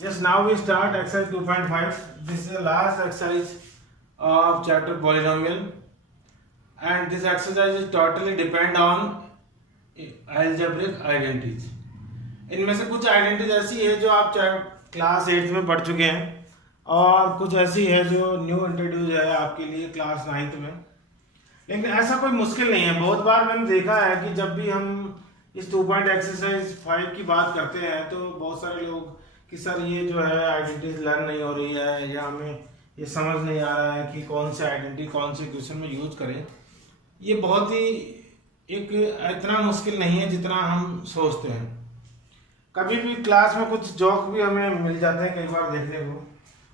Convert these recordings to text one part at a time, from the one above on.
Yes, now we start exercise 2.5. This is the last exercise of chapter polynomial, and this exercise is totally depend on algebraic identities. इनमें से कुछ identities ऐसी है जो आप class 8 में पढ़ चुके हैं और कुछ ऐसी है जो न्यू इंट्रोड्यूस है आपके लिए क्लास 9 में। लेकिन ऐसा कोई मुश्किल नहीं है। बहुत बार मैंने देखा है कि जब भी हम इस 2 एक्सरसाइज 5 की बात करते हैं तो बहुत सारे लोग कि सर ये जो है आइडेंटिटीज लर्न नहीं हो रही है या हमें ये समझ नहीं आ रहा है कि कौन से आइडेंटिटी कौन से क्वेश्चन में यूज करें। ये बहुत ही इतना मुश्किल नहीं है जितना हम सोचते हैं। कभी भी क्लास में कुछ जोक भी हमें मिल जाते हैं कई बार देखने को।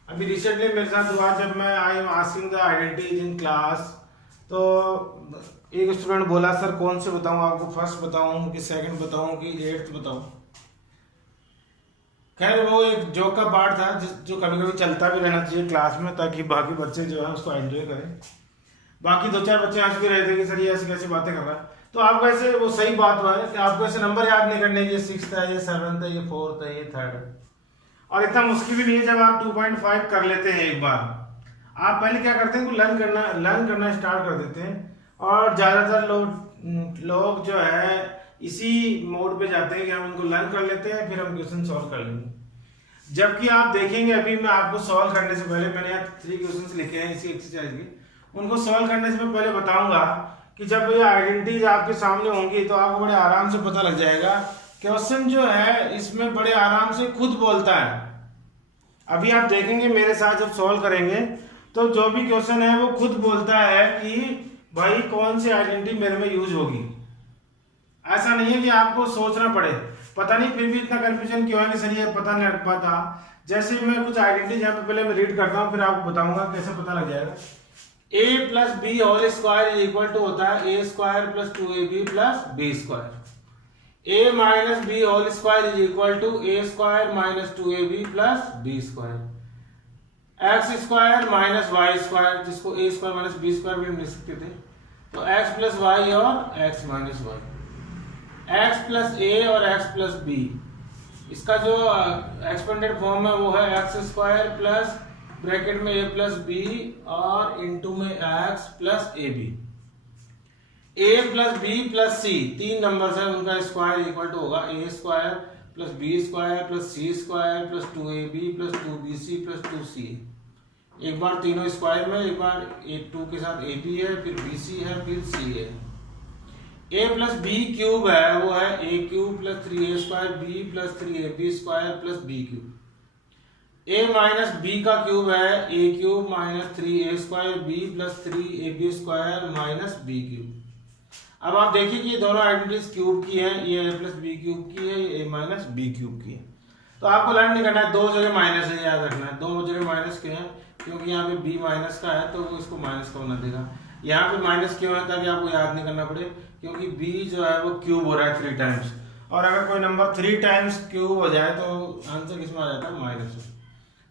अभी रिसेंटली मेरे साथ हुआ जब मैं I am asking the identities in class, तो एक स्टूडेंट बोला सर कौन से बताऊं आपको, फर्स्ट बताऊं कि सेकंड बताऊं कि 8th बताऊं। खैर वो एक जोक का पार्ट था जो कभी कभी चलता भी रहना चाहिए क्लास में ताकि बाकी बच्चे जो है उसको एंजॉय करें। बाकी 2-4 बच्चे हंस भी रहे थे कि सर ये ऐसी कैसी बातें कर रहा है। तो आपको ऐसे वो सही बात हुआ है कि आपको ऐसे नंबर याद नहीं करने, ये 6th है, ये 7th है, ये 4th है, ये 3rd है। और इतना मुश्किल भी नहीं है जब आप 2.5 कर लेते हैं एक बार। आप पहले क्या करते हैं, लर्न करना स्टार्ट कर देते हैं और ज़्यादातर लोग जो है इसी मोड पे जाते हैं कि हम इनको लर्न कर लेते हैं फिर हम क्वेश्चन सॉल्व कर लेंगे। जबकि आप देखेंगे अभी मैं आपको सॉल्व करने से पहले मैंने यहाँ 3 क्वेश्चंस लिखे हैं इसी एक्सरसाइज के, उनको सॉल्व करने से मैं पहले बताऊंगा कि जब ये आइडेंटिटीज आपके सामने होंगी तो आपको बड़े आराम से पता लग जाएगा। क्वेश्चन जो है इसमें बड़े आराम से खुद बोलता है। अभी आप देखेंगे मेरे साथ जब सॉल्व करेंगे तो जो भी क्वेश्चन है वो खुद बोलता है कि भाई कौन सी आइडेंटिटी मेरे में यूज होगी। ऐसा नहीं है कि आपको सोचना पड़े। पता नहीं फिर भी इतना कंफ्यूजन क्यों है कि सर ये पता नहीं लग पाता। जैसे मैं कुछ आइडेंटिटी यहाँ पे पहले मैं रीड करता हूँ फिर आपको बताऊंगा कैसे पता लग जाएगा। a plus B whole square equal to होता है a square plus 2ab plus b square. a minus B whole square is equal to a square minus 2ab plus b square. x square minus y square, जिसको a square minus b square भी हम लिख सकते थे, तो x plus y और x minus y, x plus a और x plus b। इसका जो एक्सपेंडेड फॉर्म है वो है x स्क्वायर प्लस ब्रैकेट में a प्लस b और इनटू में x plus ab। a plus b plus c 3 numbers है, उनका स्क्वायर इक्वल टू होगा a square plus b square plus c square plus 2ab plus 2bc plus 2c। एक बार तीनों square में, एक बार 2 के साथ ab है, फिर bc है, फिर c है। a प्लस b क्यूब है वो है a cube plus 3a square b plus 3ab square plus b cube. a minus b का क्यूब है a cube minus 3a square b plus 3ab square minus b cube. अब आप देखिए कि ये दोनों आइडेंटिटीज क्यूब की हैं, ये a प्लस b क्यूब की है, ये a माइनस b क्यूब की है। तो आपको लर्न नहीं करना है, 2 जगह माइनस है, याद रखना है 2 जगह माइनस क्यों है, क्योंकि यहाँ पे b माइनस का है तो वो इसको माइनस का बना देगा। यहाँ पे माइनस क्यों है, ताकि आपको याद नहीं करना पड़े, क्योंकि b जो है वो क्यूब हो रहा है 3 टाइम्स, और अगर कोई नंबर 3 टाइम्स क्यूब हो जाए तो आंसर किसमें आ जाता है, माइनस में।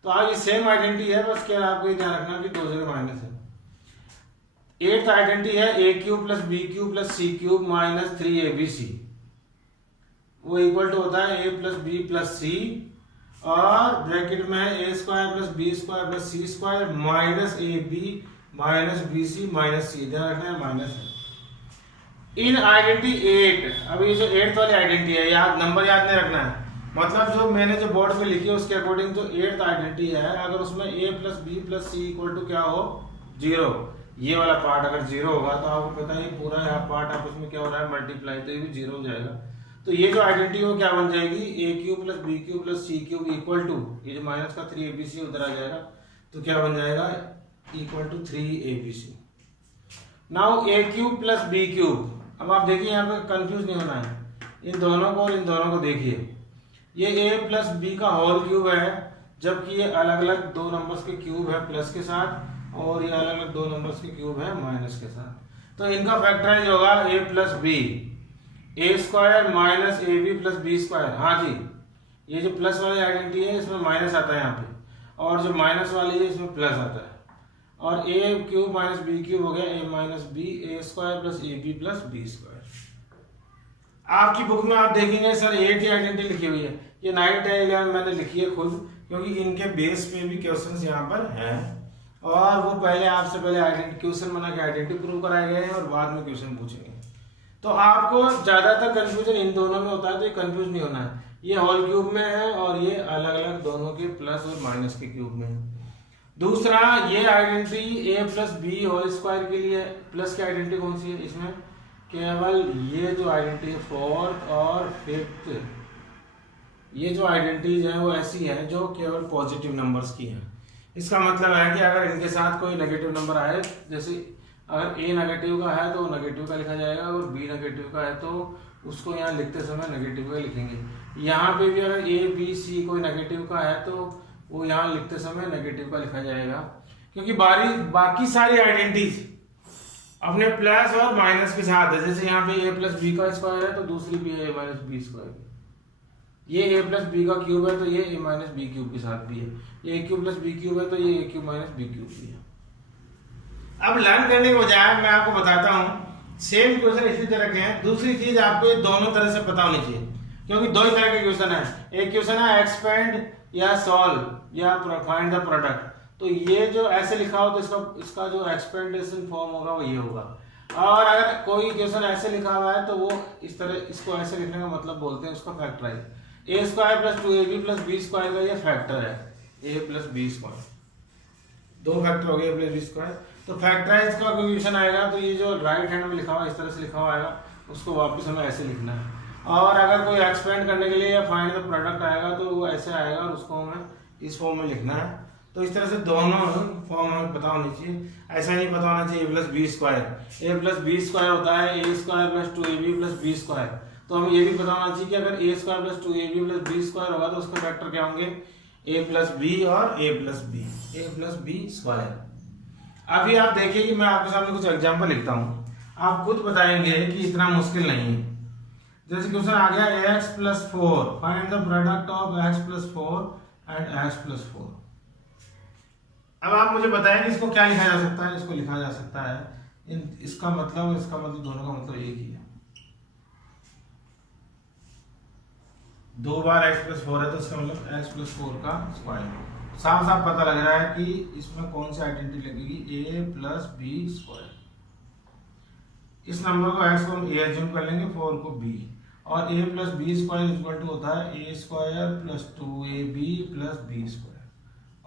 तो आज ये सेम आइडेंटिटी है, बस क्या आपको ये ध्यान रखना कि 2 जगह माइनस है। 8th आइडेंटिटी है a cube plus b cube plus c cube minus 3abc, वो इक्वल टू होता है a plus b plus c और ब्रैकेट में है a square plus b square plus c square minus ab minus bc minus c। ध्यान रखना है minus है। इन आइडेंटिटी 8, अब ये जो 8th वाली आइडेंटिटी है, नंबर याद नहीं रखना है, मतलब जो मैंने जो बोर्ड पे लिखी है उसके अकॉर्डिंग जो 8th आइडेंटिटी है, अगर उसमें a plus B plus C equal to क्या हो, 0, ये वाला पार्ट अगर 0 होगा तो आपको पता है पूरा यहाँ पार्ट आप उसमें क्या हो रहा है मल्टीप्लाई, तो ये भी 0 हो जाएगा। तो ये जो आइडेंटिटी हो क्या बन जाएगी, a cube plus B cube plus C cube equal to, ये जो माइनस का 3abc उधर आ जाएगा तो क्या बन जाएगा, equal to 3abc। Now a cube plus B cube, अब आप देखिए यहाँ पे कंफ्यूज नहीं होना है, इन दोनों को और इन दोनों को देखिए, ये a प्लस बी का होल क्यूब है, जबकि ये अलग अलग 2 नंबर्स के क्यूब है प्लस के साथ, और ये अलग अलग 2 नंबर्स के क्यूब है माइनस के साथ। तो इनका फैक्टराइज होगा a plus B, a square minus ab plus b square. हाँ जी, ये जो प्लस वाली आइडेंटिटी है इसमें माइनस आता है यहाँ पे, और जो माइनस वाली है इसमें प्लस आता है, और a cube minus b cube हो गया a minus b, a square plus ab plus b square. आपकी बुक में आप देखेंगे सर 8 ही आइडेंटिटी लिखी हुई है, ये 9, 10, 11 मैंने लिखी है खुद, क्योंकि इनके बेस पे भी क्वेश्चंस यहाँ पर हैं और वो पहले आपसे पहले आइडेंटिटी क्वेश्चन बना के आइडेंटिटी प्रूव कराए गए हैं और बाद में क्वेश्चन पूछेंगे। तो आपको ज्यादातर कंफ्यूजन इन दोनों में होता है, तो ये कंफ्यूज नहीं होना है। ये होल क्यूब में है और ये अलग अलग दोनों के प्लस और माइनस के क्यूब में है। दूसरा, ये identity a plus B whole square के लिए प्लस की आइडेंटिटी कौन सी है, इसमें केवल ये जो आइडेंटिटी है फोर्थ और फिफ्थ, ये जो आइडेंटिटीज हैं वो ऐसी हैं जो केवल पॉजिटिव नंबर्स की हैं। इसका मतलब है कि अगर इनके साथ कोई नेगेटिव नंबर आए, जैसे अगर a नेगेटिव का है तो नेगेटिव का लिखा जाएगा और b नेगेटिव का है तो उसको यहाँ लिखते समय नेगेटिव का लिखेंगे। यहाँ पे भी अगर a b c कोई नेगेटिव का है तो वो यहाँ लिखते समय नेगेटिव का लिखा जाएगा, क्योंकि बाकी सारी आइडेंटिटीज अपने प्लस और माइनस के साथ है। जैसे यहाँ पे a प्लस बी का स्क्वायर है तो दूसरी भी है a माइनस बी स्क्वायर, ये a प्लस बी का क्यूब है तो ये a माइनस बी क्यूब के साथ भी है, ये a cube plus B cube है तो ये a cube minus B cube भी है। अब लर्न करने के बजाय मैं आपको बताता हूँ सेम क्वेश्चन इसी तरह के हैं। दूसरी चीज आपको ये दोनों तरह से पता होनी चाहिए, क्योंकि दो ही तरह के क्वेश्चन है। एक क्वेश्चन है एक्सपेंड या सॉल्व या फाइंड द प्रोडक्ट, तो ये जो ऐसे लिखा हो तो इसका जो एक्सपेंडेशन फॉर्म होगा वो ये होगा। और अगर कोई क्वेश्चन ऐसे लिखा हुआ है तो वो इस तरह, इसको ऐसे लिखने का मतलब बोलते हैं उसका factorize. A square plus 2ab plus B square का ये फैक्टर है, a प्लस बी स्क्वायर, दो फैक्टर हो गए a प्लस बी स्क्वायर। तो फैक्टराइज का कोई क्वेश्चन आएगा तो ये जो राइट हैंड में लिखा हुआ इस तरह से लिखा हुआ आएगा, उसको वापस हमें ऐसे लिखना है। और अगर कोई एक्सपेंड करने के लिए या फाइंड द प्रोडक्ट आएगा तो वो ऐसे आएगा और उसको हमें इस फॉर्म में लिखना है। तो इस तरह से दोनों फॉर्म हमें पता होनी चाहिए। ऐसा नहीं पता होना चाहिए a plus B square, a plus B square होता है a square plus 2ab plus B square. तो हमें ये भी पता होना चाहिए कि अगर a square plus 2ab plus B square होगा तो उसका फैक्टर क्या होंगे, a प्लस बी और a plus B, a plus B square. अभी आप देखिए कि मैं आपके सामने कुछ एग्जांपल लिखता हूँ, आप खुद बताएंगे कि इतना मुश्किल नहीं है। जैसे क्वेश्चन आ गया x plus 4, find the product of x plus 4 and x plus 4। अब आप मुझे बताएं कि इसको क्या लिखा जा सकता है। इसको लिखा जा सकता है इसका मतलब दोनों का मतलब एक ही है। दो बार x प्लस 4 है तो इसका मतलब x प्लस 4 का स्क्वायर। साफ साफ पता लग रहा है कि इसमें कौन सी आइडेंटिटी लगेगी, a प्लस बी स्क्वायर। इस नंबर को x को हम a एज्यूम कर लेंगे, 4 को b, और a plus B square equal to होता है a square plus 2ab plus B square.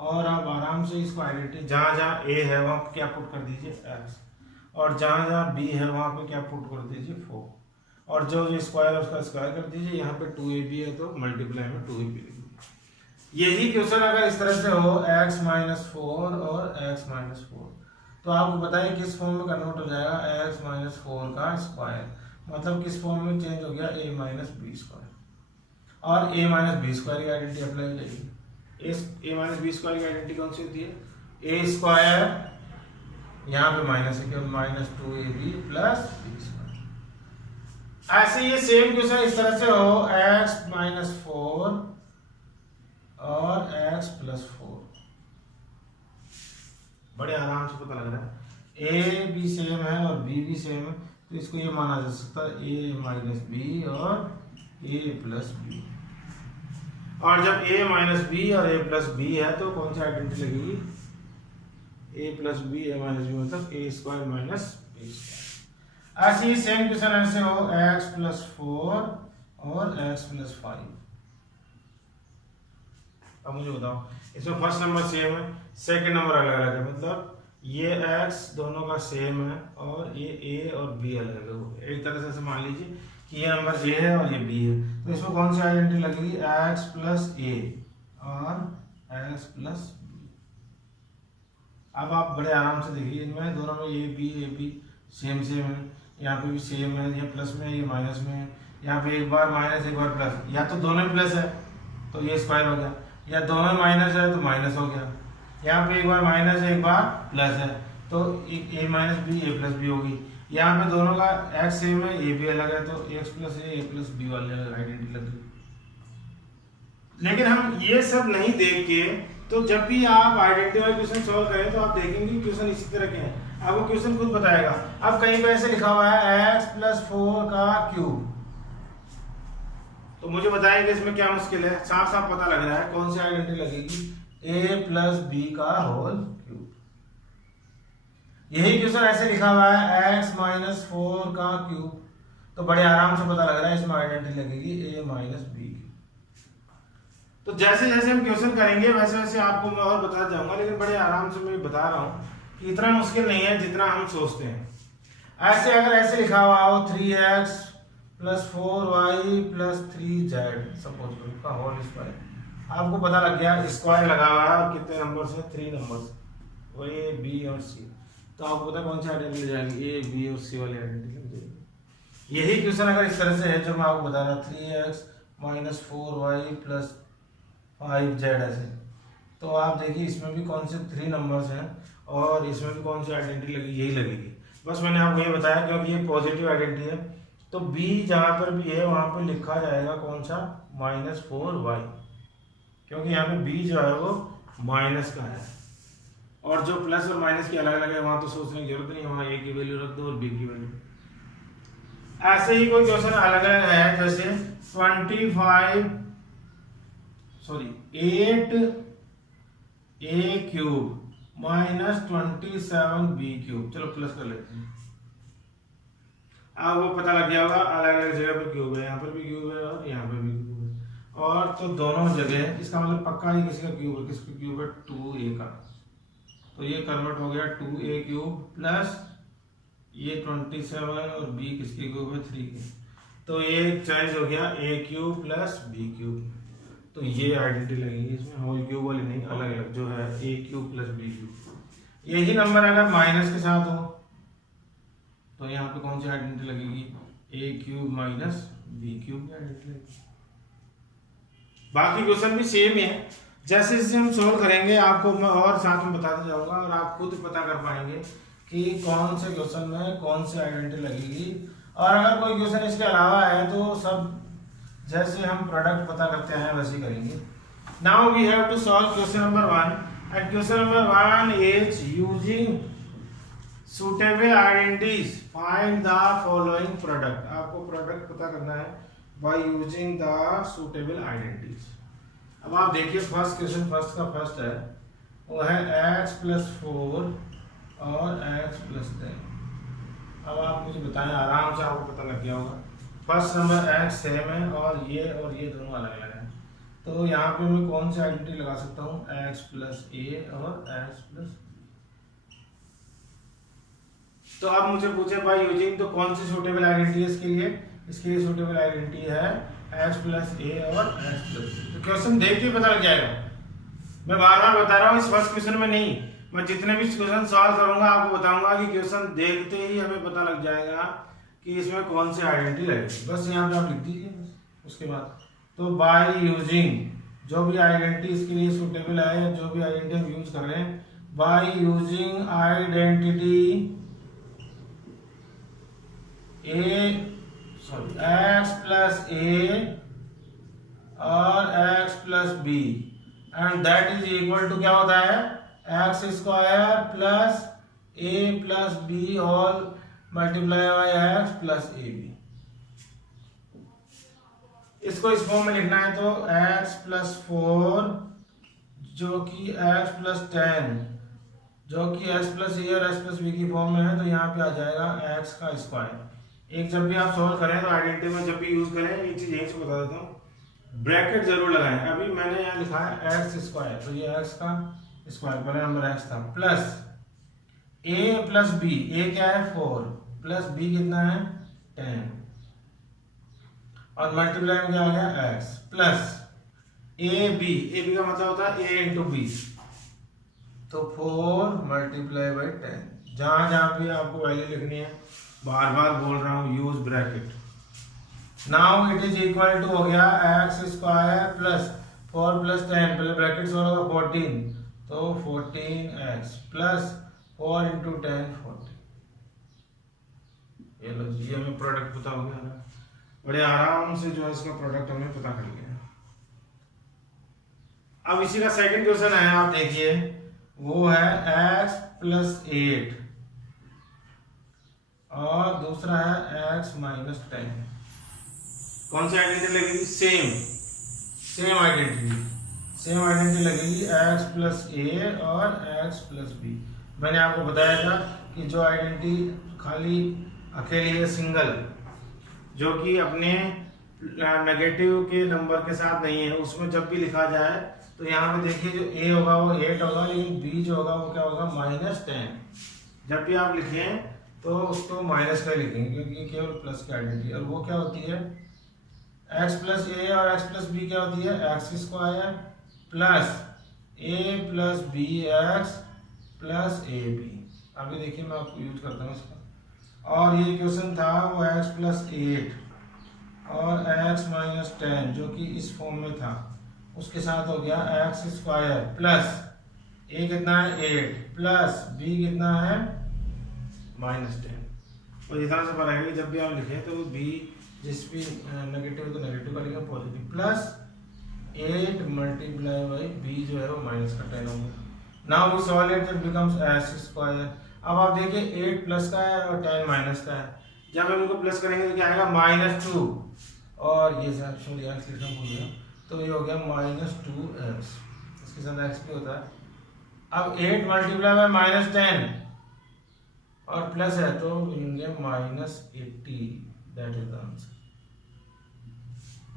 और आप आराम से इसको आइडेंटिटी, जहाँ जहाँ a है वहाँ पे क्या पुट कर दीजिए x, और जहाँ जहाँ b है वहाँ पे क्या पुट कर दीजिए 4, और जो स्क्वायर है उसका स्क्वायर कर दीजिए। यहाँ पे 2ab है तो मल्टीप्लाई में 2ab। यही क्वेश्चन अगर इस तरह से हो x माइनस 4 और x माइनस 4, तो आपको बताइए किस फॉर्म में कन्वर्ट हो जाएगा x माइनस 4 का स्क्वायर, मतलब किस फॉर्म में चेंज हो गया, a माइनस बी स्क्वायर। और a माइनस बी स्क्वायर की आइडेंटिटी अप्लाई हो जाएगी। a माइनस बी स्क्वायर की आइडेंटिटी कौन सी होती है, a स्क्वायर, यहाँ पे माइनस है क्योंकि minus 2ab plus B square. ऐसे ये सेम क्वेश्चन इस तरह से हो x माइनस 4 और x प्लस 4, बड़े आराम से पता लग रहा है। a भी सेम है और b भी सेम है, तो इसको ये माना जा सकता है a माइनस बी और a प्लस बी। और जब a माइनस बी और a प्लस बी है तो कौन सी आइडेंटिटी लगेगी, a plus B, a minus B मतलब a square minus B square. ऐसे ही सेम क्वेश्चन ऐसे हो x प्लस 4 और x प्लस 5। अब मुझे बताओ, इसमें फर्स्ट नंबर सेम है, सेकंड नंबर अलग अलग है, मतलब ये x दोनों का सेम है और ये a और b अलग अलग है। एक तरह से मान लीजिए कि ये नंबर a है और ये b है, तो इसमें कौन सी आइडेंटिटी लगेगी, x प्लस a और x प्लस b। अब आप बड़े आराम से देखिए, इनमें दोनों में a b सेम सेम है, यहाँ पे भी सेम है, ये प्लस में ये माइनस में है, यहाँ पे एक बार माइनस एक बार प्लस, या तो दोनों प्लस है तो ये स्क्वायर हो गया, या दोनों माइनस है तो माइनस हो गया। यहाँ पे एक बार माइनस है एक बार प्लस है तो a minus B a plus B होगी। यहाँ पे दोनों का x सेम है, a भी अलग है तो x plus a plus B वाली आइडेंटिटी लग गई। लेकिन हम ये सब नहीं देख के, तो जब भी आप आइडेंटिटी वाले क्वेश्चन सॉल्व करें तो आप देखेंगे क्वेश्चन इसी तरह के हैं, आपको क्वेश्चन खुद बताएगा। अब कहीं पे ऐसे लिखा हुआ है x प्लस 4 का क्यूब, तो मुझे बताएं कि इसमें क्या मुश्किल है, साफ साफ पता लग रहा है कौन सी आइडेंटिटी लगेगी, a प्लस बी का होल क्यूब। यही क्वेश्चन ऐसे लिखा हुआ है x माइनस 4 का क्यूब, तो बड़े आराम से पता लग रहा है इसमें आइडेंटिटी लगेगी a माइनस बी। तो जैसे जैसे हम क्वेश्चन करेंगे वैसे वैसे आपको मैं और बता जाऊंगा, लेकिन बड़े आराम से मैं बता रहा हूँ कि इतना मुश्किल नहीं है जितना हम सोचते हैं। ऐसे अगर ऐसे लिखा हुआ हो 3x plus 4y plus 3z suppose करो का होल स्क्वायर, आपको पता लग गया स्क्वायर लगा हुआ है, कितने नंबर से 3 नंबर, वो a b और c, तो आपको पता कौन सी आइडेंटिटी जाएगी, a b और c वाली आइडेंटिटी लग जाएगी। यही क्वेश्चन अगर इस तरह से है जो मैं आपको बता रहा 3x minus 4y plus 5z ऐसे, तो आप देखिए इसमें भी कौन से 3 नंबर्स हैं और इसमें भी कौन सी आइडेंटिटी लगी, यही लगेगी। बस मैंने आपको ये बताया क्योंकि ये पॉजिटिव आइडेंटिटी है, तो b जहाँ पर भी है वहाँ पर लिखा जाएगा कौन सा, -4y, क्योंकि यहाँ पे b जो है वो माइनस का है, और जो प्लस और माइनस की अलग अलग है वहाँ तो सोचने की जरूरत नहीं, वहाँ a की वैल्यू रख दो और b की वैल्यू। ऐसे ही कोई क्वेश्चन अलग अलग है, जैसे 8a cube minus 27b cube, चलो प्लस कर लेते हैं। अब वो पता लग गया होगा अलग अलग जगह पर क्यूब है, यहाँ पर भी क्यूब है और यहाँ पर भी क्यूब है, और तो दोनों जगह इसका मतलब पक्का ही किसी का क्यूब है, किसका क्यूब है 2a का, तो ये कन्वर्ट हो गया 2a क्यूब प्लस ये 27 और b किसके क्यूब है 3 के, तो ये चेंज हो गया a cube plus b cube, तो ये आइडेंटिटी लगेगी इसमें, होल क्यूब वाली नहीं, अलग अलग जो है a cube plus b cube. यही नंबर अगर माइनस के साथ हो तो यहाँ पे कौन सी आइडेंटिटी लगेगी, a cube minus b cube की आइडेंटिटी लगेगी। बाकी क्वेश्चन भी सेम ही है, जैसे जैसे हम सोल्व करेंगे आपको मैं और साथ में बताते जाऊंगा और आप खुद पता कर पाएंगे कि कौन से क्वेश्चन में कौन सी आइडेंटिटी लगेगी। और अगर कोई क्वेश्चन इसके अलावा है तो सब जैसे हम प्रोडक्ट पता करते हैं वैसे ही करेंगे। Now we have to solve question number 1 and question number 1 is using suitable identities find the following product. आपको प्रोडक्ट पता करना है by using the suitable identities. अब आप देखिए फर्स्ट क्वेश्चन, फर्स्ट का फर्स्ट है वो है x प्लस 4 और x प्लस 10। अब आप मुझे बताएं, आराम से आपको पता लग गया होगा, फर्स्ट नंबर x सेम है और ये दोनों अलग अलग हैं, तो यहाँ पे मैं कौन सी आइडेंटिटी लगा सकता हूँ, x प्लस a और x प्लस। तो अब मुझे पूछे बाय यूजिंग, तो कौन सी सूटेबल आइडेंटिटी है इसके लिए, इसके लिए सूटेबल आइडेंटिटी है x प्लस a और x प्लस। तो क्वेश्चन देख के पता लग जाएगा, मैं बार बार बता रहा हूँ इस फर्स्ट क्वेश्चन में नहीं, मैं जितने भी क्वेश्चन सॉल्व करूंगा आपको बताऊंगा कि क्वेश्चन देखते ही हमें पता लग जाएगा कि इसमें कौन सी आइडेंटिटी लगेगी। बस यहाँ पे आप लिख दीजिए बस। उसके बाद तो बाय यूजिंग जो भी आइडेंटिटी इसके लिए सूटेबल है, जो भी आइडेंटिटी हम यूज कर रहे हैं, by using identity x plus a और x plus b and that is equal to क्या होता है, x square plus a plus b whole multiply by x plus ab। इसको इस फॉर्म में लिखना है तो x प्लस 4 जो कि x प्लस 10 जो कि x प्लस a और x प्लस b की फॉर्म में है, तो यहाँ पे आ जाएगा x का स्क्वायर। एक जब भी आप सॉल्व करें तो आइडेंटिटी में जब भी यूज करें, एक चीज यहीं से बता देता हूँ, ब्रैकेट जरूर लगाएं। अभी मैंने यहाँ लिखा है x स्क्वायर, तो ये x का स्क्वायर, पहला नंबर x था, plus a plus b, a क्या है 4 प्लस b कितना है 10 और मल्टीप्लाई में क्या आ गया x प्लस ab का मतलब होता है a इंटू b, तो 4 मल्टीप्लाई बाई 10। जहां जहां भी आपको वैल्यू लिखनी है, बार बार बोल रहा हूं, use bracket. Now it is equal to हो गया x स्क्वायर प्लस 4 प्लस 10, पहले ब्रैकेट से होगा 14, तो 14x प्लस 4 इंटू 10 40। ये लो जी, हमें प्रोडक्ट पता हो गया ना, बड़े आराम से जो है इसका प्रोडक्ट हमें पता कर लिया। अब इसी का सेकंड क्वेश्चन है, आप देखिए, वो है x प्लस 8 और दूसरा है x माइनस 10। कौन सी आइडेंटिटी लगेगी? सेम आइडेंटिटी लगेगी x प्लस ए और x प्लस बी। मैंने आपको बताया था कि जो आइडेंटिटी खाली अकेली है, सिंगल, जो कि अपने नेगेटिव के नंबर के साथ नहीं है, उसमें जब भी लिखा जाए तो यहाँ पे देखिए जो a होगा वो 8 होगा, लेकिन b जो होगा वो क्या होगा? -10। जब भी आप लिखें तो उसको माइनस का लिखेंगे, क्योंकि केवल प्लस की आइडेंटिटी। और वो क्या होती है? x प्लस ए और x प्लस बी क्या होती है? x square plus a plus B X plus A B. अभी देखिए मैं आपको यूज करता हूँ इसका। और ये क्वेश्चन था वो x प्लस 8 और x माइनस 10 जो कि इस फॉर्म में था, उसके साथ हो गया x स्क्वायर प्लस a कितना है? 8 प्लस b कितना है? -10। और इस तरह से पता है कि जब भी आप लिखें तो b जिस भी नेगेटिव तो नेगेटिव का लिखें, positive, plus 8 multiply by b जो है वो माइनस का 10 होगा। Now we solve it, it becomes x square. अब आप देखिए 8 प्लस का है और 10 माइनस का है। जब हम इनको प्लस करेंगे तो क्या आएगा? -2। और ये सॉरी x लिखना भूल गया, तो ये हो गया -2x, इसके साथ x भी होता है। अब 8 मल्टीप्लाई बाय -10 और प्लस है तो मिलेंगे -80। That is the answer.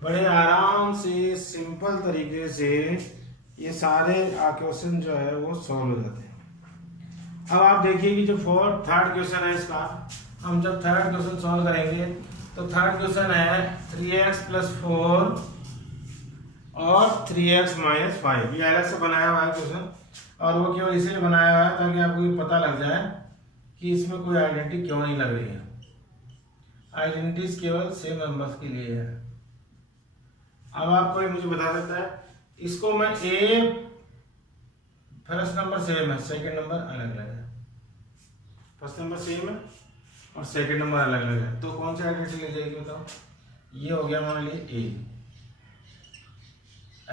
बड़े आराम से सिंपल तरीके से ये सारे क्वेश्चन जो है वो सॉल्व हो जाते हैं। अब आप देखिए कि जो थर्ड क्वेश्चन है इसका, हम जब थर्ड क्वेश्चन सॉल्व करेंगे तो थर्ड क्वेश्चन है 3x प्लस 4 और 3x माइनस 5। ये अलग से बनाया हुआ है क्वेश्चन, और वो केवल इसलिए बनाया हुआ है ताकि आपको ये पता लग जाए कि इसमें कोई आइडेंटिटी क्यों नहीं लग रही है। आइडेंटिटीज केवल सेम नंबर्स के लिए है। अब आप कोई मुझे बता सकता है, इसको मैं फर्स्ट नंबर सेम है, सेकंड नंबर अलग अलग है। फर्स्ट नंबर सेम है और सेकंड नंबर अलग अलग है, तो कौन सी आइडेंटिटी ले जाएगी बताओ? ये हो गया मान लीजिए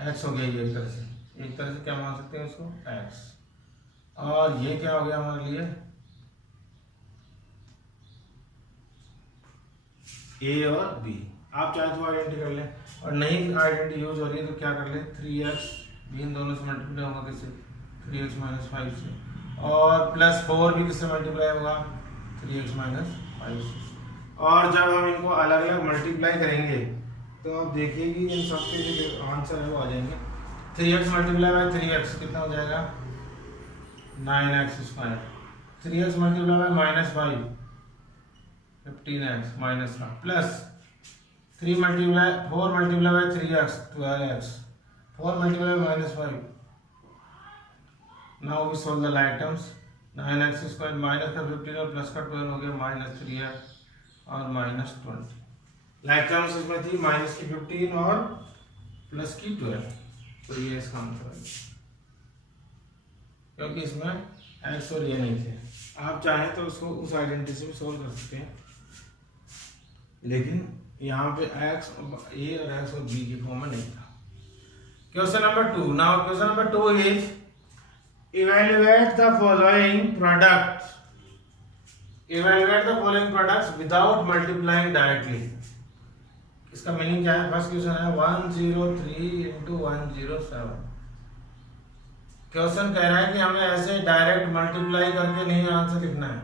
x हो गया, ये एक तरह से क्या मान सकते हैं इसको? x। और ये क्या हो गया हमारे लिए? a और b। आप चाहे तो आइडेंटिटी कर लें, और नहीं आइडेंटिटी यूज हो रही है तो क्या कर लें? 3x भी इन दोनों से मल्टीप्लाई होगा किससे? 3x माइनस 5 से। और प्लस 4 भी किससे मल्टीप्लाई होगा? 3x माइनस 5 से। और जब हम इनको अलग अलग मल्टीप्लाई करेंगे तो आप देखिए कि इन सब के जो आंसर है वो आ जाएंगे। 3x मल्टीप्लाई बाय 3x कितना हो जाएगा? 9x square. 3x multiply by -5 15x minus का, plus 4 multiply by 3x 12x, 4 multiply by -5। Now we solve the like terms. 9x square minus का 15 और प्लस का 12 हो गया -3x और -20। लाइक टर्म्स इसमें थी माइनस की 15 और प्लस की 12, तो ये इसका आंसर है, क्योंकि इसमें x और ये नहीं थे। आप चाहें तो उसको उस आइडेंटिटी से भी सोल्व कर सकते हैं, लेकिन यहाँ पे x a और x और b की फॉर्म में नहीं था। Question number 2। Now question number 2 is evaluate the following products. Evaluate the following products without multiplying directly. इसका मीनिंग क्या है? फर्स्ट क्वेश्चन है 103 into 107। क्वेश्चन कह रहा है कि हमें ऐसे डायरेक्ट मल्टीप्लाई करके नहीं आंसर लिखना है,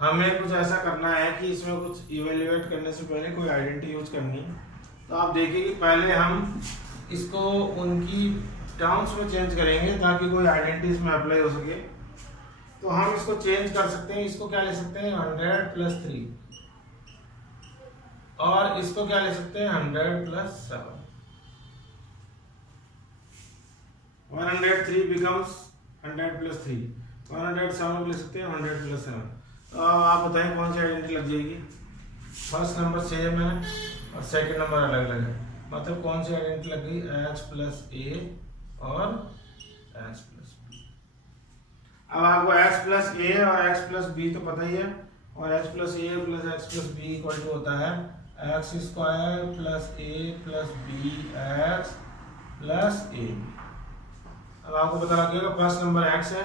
हमें कुछ ऐसा करना है कि इसमें कुछ इवेल्युएट करने से पहले कोई आइडेंटिटी यूज करनी है। तो आप देखिए कि पहले हम इसको उनकी टर्म्स में चेंज करेंगे ताकि कोई आइडेंटिटी इसमें अप्लाई हो सके। तो हम इसको चेंज कर सकते हैं, इसको क्या ले सकते हैं? 100 प्लस 3, और इसको क्या ले सकते हैं? 100 प्लस 7। 103 becomes 100 प्लस 3, 107 ले सकते हैं 100 प्लस 7। तो अब आप बताएं कौन सी आइडेंटिटी लग जाएगी? फर्स्ट नंबर सेम है और सेकंड नंबर अलग अलग है, मतलब कौन सी आइडेंटिटी लग गई? x प्लस a और x प्लस b। अब आपको x प्लस a और x प्लस b तो पता ही है, और x plus a plus x plus b equal to होता है x square plus a plus b x plus a। अब आपको पता लग गया फर्स्ट नंबर x है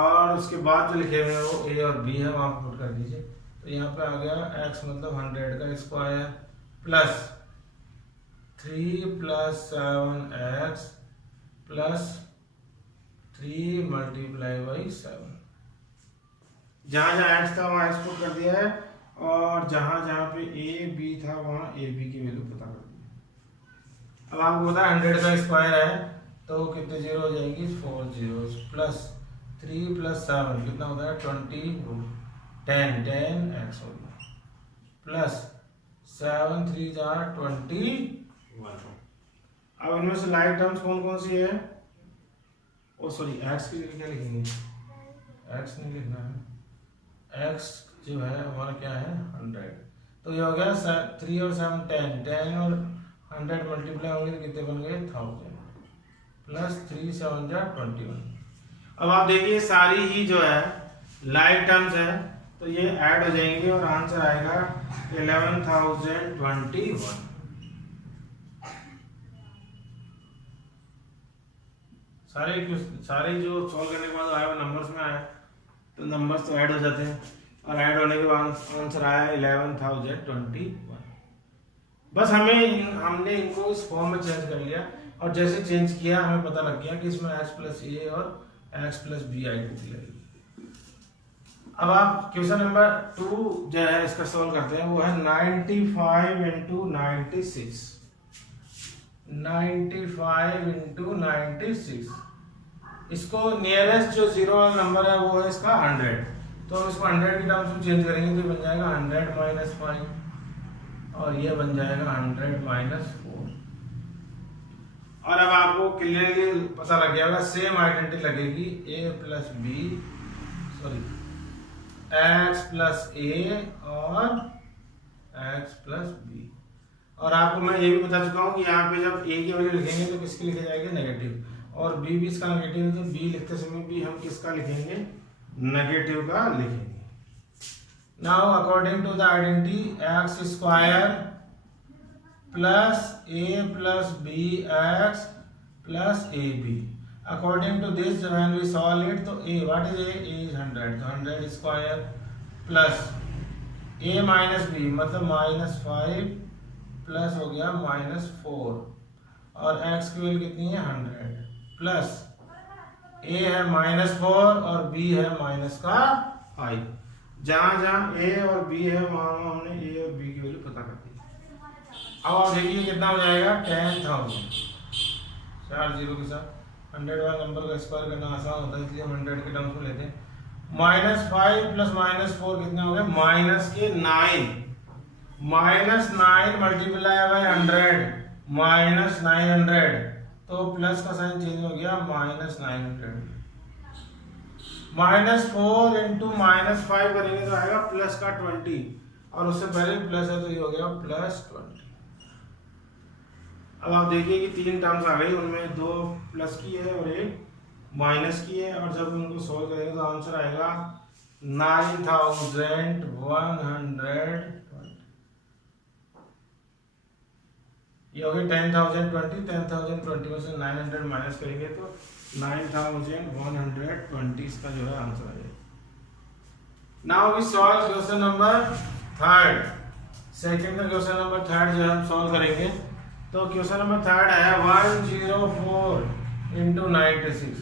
और उसके बाद जो लिखे हुए हैं वो a और b है, वहाँ पुट कर दीजिए। तो यहाँ पे आ गया x मतलब 100 का स्क्वायर प्लस 3 + 7x + 3 × 7। जहाँ जहाँ x था वहाँ x पुट कर दिया है, और जहाँ जहाँ पे a b था वहाँ a b की वैल्यू पता कर दी है। अब आपको पता है 100 का स्क्वायर है तो कितने जीरो हो जाएंगी, 4 जीरोस, प्लस 3 + 7 कितना होता है 10 x हो गया, प्लस 7 3 जा 21। अब इनमें से लाइक टर्म्स कौन कौन सी है, ओ सॉरी x के लिए क्या लिखेंगे, x नहीं लिखना है, x जो है हमारा क्या है 100, तो ये हो गया 3 और 7 10 और 100 मल्टीप्लाई होंगे तो कितने बन गए 1000, प्लस 3 7 जा 21। अब आप देखिए सारी ही जो है लाइक टर्म्स है तो ये ऐड हो जाएंगे और आंसर आएगा 11,021। सारे जो सॉल्व करने के बाद आया वो नंबर्स में आया तो नंबर्स तो ऐड हो जाते हैं, और ऐड होने के बाद आंसर आया 11,021। बस हमने इनको इस फॉर्म में चेंज कर लिया, और जैसे चेंज किया हमें पता लग गया कि इसमें x + a और x + b आइडेंटिटी लगेगी। अब आप क्वेश्चन नंबर 2 जो है इसका सॉल्व करते हैं, वो है 95 × 96। 95 × 96, इसको नियरेस्ट जो जीरो वाला नंबर है वो है इसका 100, तो हम इसको 100 की टर्म्स में चेंज करेंगे तो बन जाएगा 100 - 5, और ये बन जाएगा 100 - 4। और अब आपको क्लियरली पता लग गया होगा सेम आइडेंटिटी लगेगी a + b sorry x + a और x + b। और आपको मैं ये भी बता चुका हूँ कि यहाँ पे जब a की वैल्यू लिखेंगे तो किसकी लिखी जाएगी नेगेटिव, और b भी इसका नेगेटिव है तो b लिखते समय भी हम किसका लिखेंगे नेगेटिव का लिखेंगे। Now according to the identity x² + a + bx + ab, according to this when we solve it तो a what is a is 100, तो 100 स्क्वायर प्लस a - b मतलब -5 प्लस हो गया -4, और x की वैल्यू कितनी है 100, प्लस a है -4 और b है -5। जहां जहां a और b है वहां हमने a और b की वैल्यू पता कर दी। अब आप देखिए कितना हो जाएगा 10,000, 4 जीरो के साथ 100 वाला नंबर का स्क्वायर करना आसान होता है इसलिए हम 100 के टर्म्स में लेते हैं। -5 + -4 कितना हो गया -9, -9 मल्टीप्लाई बाय 100 -900, तो प्लस का साइन चेंज हो गया -900। -4 × -5 करेंगे तो आएगा प्लस का 20, और उससे पहले प्लस है तो ये हो गया +20। अब आप देखिए कि 3 टर्म्स आ गई, उनमें 2 प्लस की है और 1 माइनस की है, और जब उनको सोल्व करेंगे तो आंसर आएगा 9,120। ये हो गया 10,020, 10,020 में से 900 माइनस करेंगे तो 9,120 इसका जो है आंसर आएगा। Now we solve question number 3, second का क्वेश्चन नंबर 3 जो हम सॉल्व करेंगे। तो क्वेश्चन नंबर 3 है 104 × 96,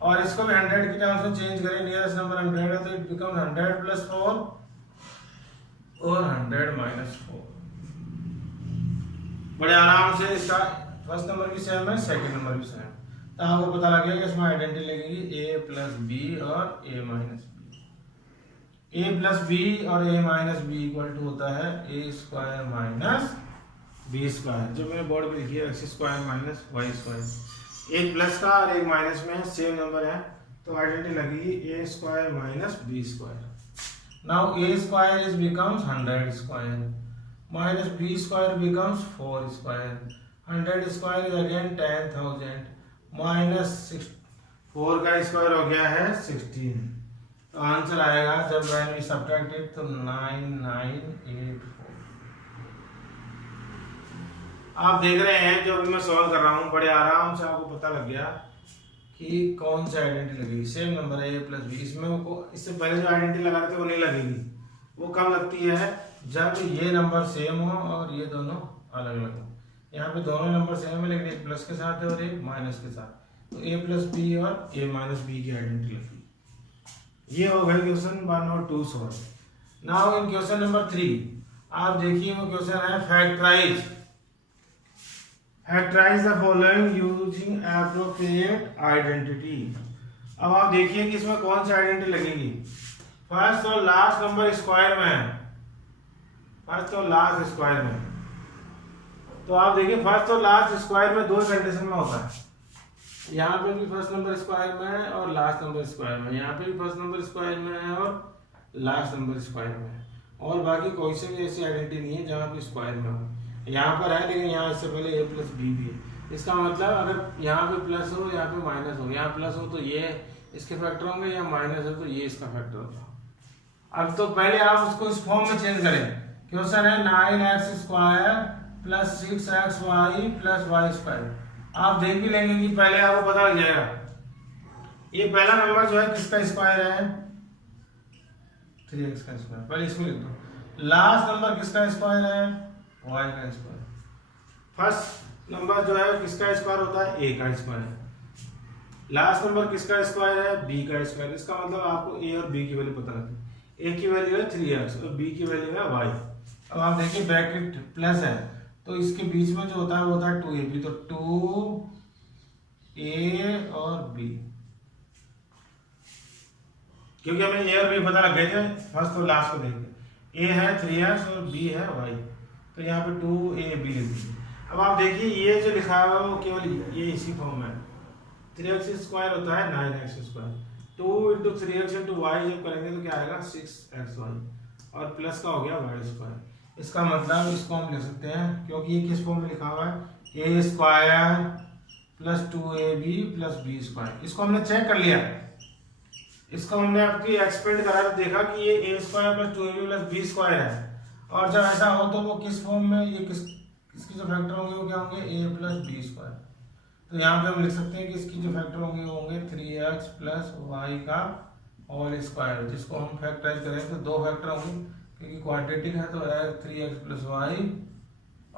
और इसको भी 100 की टर्म्स में चेंज करें, नियरेस्ट नंबर 100 है तो इट बिकम 100 + 4 और 100 - 4। बड़े आराम से इसका फर्स्ट नंबर भी सेम है, सेकंड नंबर भी सेम, तो आपको पता लगेगा कि इसमें आइडेंटिटी लगेगी a + b और a - b। a + b और a - b इक्वल टू होता है a² - b², जो मैंने बोर्ड पे लिखी है x² - y²। एक प्लस का और एक माइनस में सेम नंबर है तो आइडेंटिटी लगेगी a² - b²। Now a² is becomes 100² -b² becomes 4², 100² is again 10,000 -4 का स्क्वायर हो गया है 16, तो आंसर आएगा जब when we subtract it तो 9984। आप देख रहे हैं जो अभी मैं सॉल्व कर रहा हूँ बड़े आराम से आपको पता लग गया कि कौन सा आइडेंटिटी लगेगी। सेम नंबर है a + b, इसमें वो इससे पहले जो आइडेंटिटी लगा रहे थे वो नहीं लगेगी। वो कब लगती है जब ये नंबर सेम हो और ये दोनों अलग अलग हो। यहाँ पे दोनों नंबर सेम है लेकिन एक प्लस के साथ है और एक माइनस के साथ, तो a प्लस बी और a माइनस बी की आइडेंटिटी लिखी। ये हो गया क्वेश्चन 1 और 2 solve. Now in question number 3 आप देखिए वो क्वेश्चन है factorise. Factorise the following using appropriate identity. अब आप देखिए कि इसमें कौन सी आइडेंटिटी लगेगी। फर्स्ट और लास्ट नंबर स्क्वायर में है, फर्स्ट और लास्ट स्क्वायर में, तो आप देखिए फर्स्ट और लास्ट स्क्वायर में दो कंडीशन में होता है। यहाँ पे भी फर्स्ट नंबर स्क्वायर में है और लास्ट नंबर स्क्वायर में, यहाँ पे भी फर्स्ट नंबर स्क्वायर में है और लास्ट नंबर स्क्वायर में है, और बाकी कोई से भी ऐसी आइडेंटिटी नहीं है जहाँ पे स्क्वायर में हो। यहाँ पर है लेकिन यहाँ इससे पहले a प्लस बी भी है। इसका मतलब अगर यहाँ पे प्लस हो यहाँ पे माइनस हो, यहाँ प्लस हो तो ये इसके फैक्टर होंगे, या माइनस हो तो ये इसका फैक्टर होगा। अब तो पहले आप उसको इस फॉर्म में चेंज करें। क्वेश्चन है 9x square plus 6xy plus Y square. आप देख भी लेंगे कि पहले आपको पता लग जाएगा ये पहला नंबर जो है किसका स्क्वायर है, 3x का स्क्वायर, पहले इसमें लिख दो। लास्ट नंबर किसका स्क्वायर है, y का स्क्वायर। फर्स्ट नंबर जो है किसका स्क्वायर होता है, a का स्क्वायर। लास्ट नंबर किसका स्क्वायर है, b का स्क्वायर। इसका मतलब आपको a और b की वैल्यू पता लगती है। a की वैल्यू है 3x और b की वैल्यू है y। अब आप देखिए ब्रैकेट प्लस है तो इसके बीच में जो होता है वो होता है 2ab, तो 2a और b, क्योंकि हमें a और b पता लग गए थे फर्स्ट और लास्ट को देख के। a है 3x और b है y, तो यहाँ पे 2ab लिख दीजिए। अब आप देखिए ये जो लिखा हुआ है वो केवल ये इसी फॉर्म में है। 3x स्क्वायर होता है 9x square, 2 into 3x into Y जब करेंगे तो क्या आएगा 6xy, और प्लस का हो गया y स्क्वायर। इसका मतलब इसको हम लिख सकते हैं, क्योंकि ये किस फॉर्म में लिखा हुआ है, a square plus 2ab plus b square. इसको हमने चेक कर लिया, इसको हमने आपकी एक्सपेंड करा तो देखा कि ये a square plus 2ab plus b square है। और जब ऐसा हो तो वो किस फॉर्म में, ये इसकी जो फैक्टर होंगे वो क्या होंगे, a प्लस b स्क्वायर। तो यहाँ पे हम लिख सकते हैं कि इसकी जो फैक्टर होंगे वो होंगे 3x प्लस y का होल स्क्वायर, जिसको हम फैक्टराइज करें तो दो फैक्टर होंगे क्योंकि क्वाड्रेटिक है, तो 3x प्लस y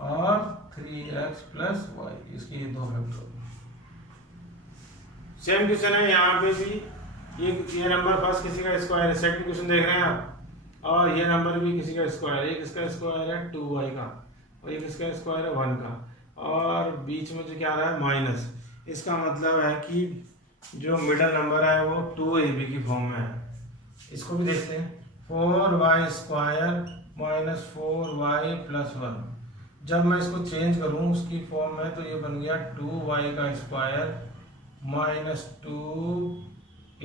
और 3x प्लस y, इसके ये दो फैक्टर होंगे। सेम क्वेश्चन है यहाँ पे भी, ये नंबर फर्स्ट किसी का स्क्वायर है, सेकंड क्वेश्चन देख रहे हैं आप, और ये नंबर भी किसी का स्क्वायर है। एक इसका स्क्वायर है 2y का और एक इसका स्क्वायर है 1 का, और बीच में जो क्या आ रहा है माइनस। इसका मतलब है कि जो मिडल नंबर है वो 2ab की फॉर्म में है। इसको भी देखते हैं, 4y square minus 4y plus 1। जब मैं इसको चेंज करूं उसकी फॉर्म में तो ये बन गया 2y का square minus 2ab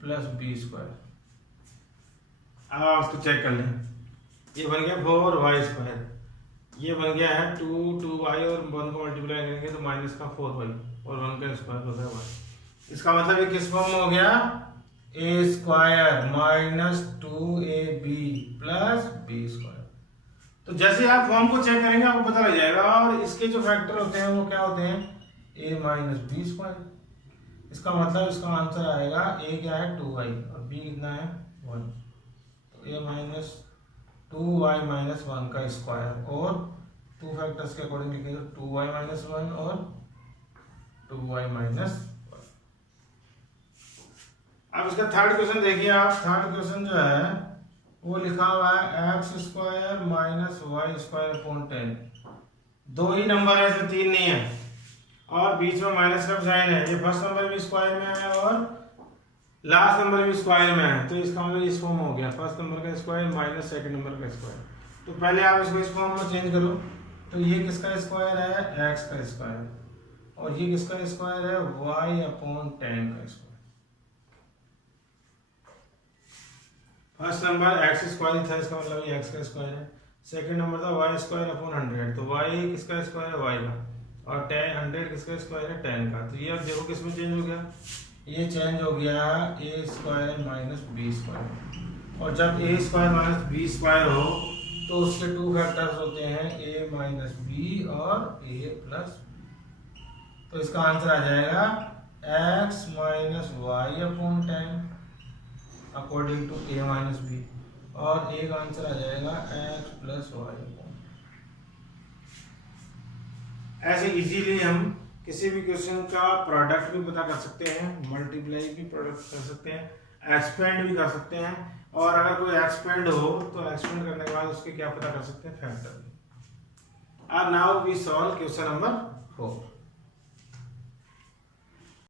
plus b square. अब आप इसको चेक कर लें, ये बन गया 4y स्क्वायर, ये बन गया है 2y और 1 को मल्टीप्लाई करेंगे तो माइनस का 4y और 1 का स्क्वायर होता है y। इसका मतलब ये किस फॉर्म में हो गया, a square minus 2ab plus b square. तो जैसे आप फॉर्म को चेक करेंगे आपको पता लग जाएगा, और इसके जो फैक्टर होते हैं वो क्या होते हैं, a माइनस b स्क्वायर। इसका मतलब इसका आंसर आएगा, a क्या है 2y और b कितना है 1, तो a माइनस 2y माइनस 1 का स्क्वायर, और टू फैक्टर्स के अकॉर्डिंग लिखेंगे तो 2y माइनस 1 और 2y माइनस 1। अब इसका थर्ड क्वेश्चन देखिए आप। थर्ड क्वेश्चन जो है वो लिखा हुआ है x square minus Y square upon 10। दो ही नंबर है, इसमें तीन नहीं है, और बीच में माइनस का साइन है। ये फर्स्ट नंबर भी स्क्वायर में है और लास्ट नंबर भी स्क्वायर में है, तो इसका मतलब इस फॉर्म हो गया, फर्स्ट नंबर का स्क्वायर माइनस सेकंड नंबर का स्क्वायर। तो पहले आप इसको इस फॉर्म में चेंज करो, तो ये किसका स्क्वायर है, x का स्क्वायर, और ये किसका स्क्वायर है, y अपॉन 10 का square. First number x square था, इसका मतलब ये x का स्क्वायर है। सेकंड नंबर था y स्क्वायर अपॉन 100, तो y किसका स्क्वायर है, y का, और 100 किसका स्क्वायर है, 10 का। तो ये अब देखो किसमें चेंज हो गया, ये चेंज हो गया a square minus b square. और जब a square minus b square हो तो उसके टू फैक्टर्स होते हैं, a माइनस b और a प्लस b। तो इसका आंसर आ जाएगा x minus Y upon 10 according to a minus b, और एक आंसर आ जाएगा x प्लस वाई अपॉन। ऐसे इजीली हम किसी भी क्वेश्चन का प्रोडक्ट भी पता कर सकते हैं, मल्टीप्लाई भी प्रोडक्ट कर सकते हैं, एक्सपेंड भी कर सकते हैं, और अगर कोई एक्सपेंड हो तो एक्सपेंड करने के बाद उसके क्या पता कर सकते हैं, factor. Now we solve question number 4।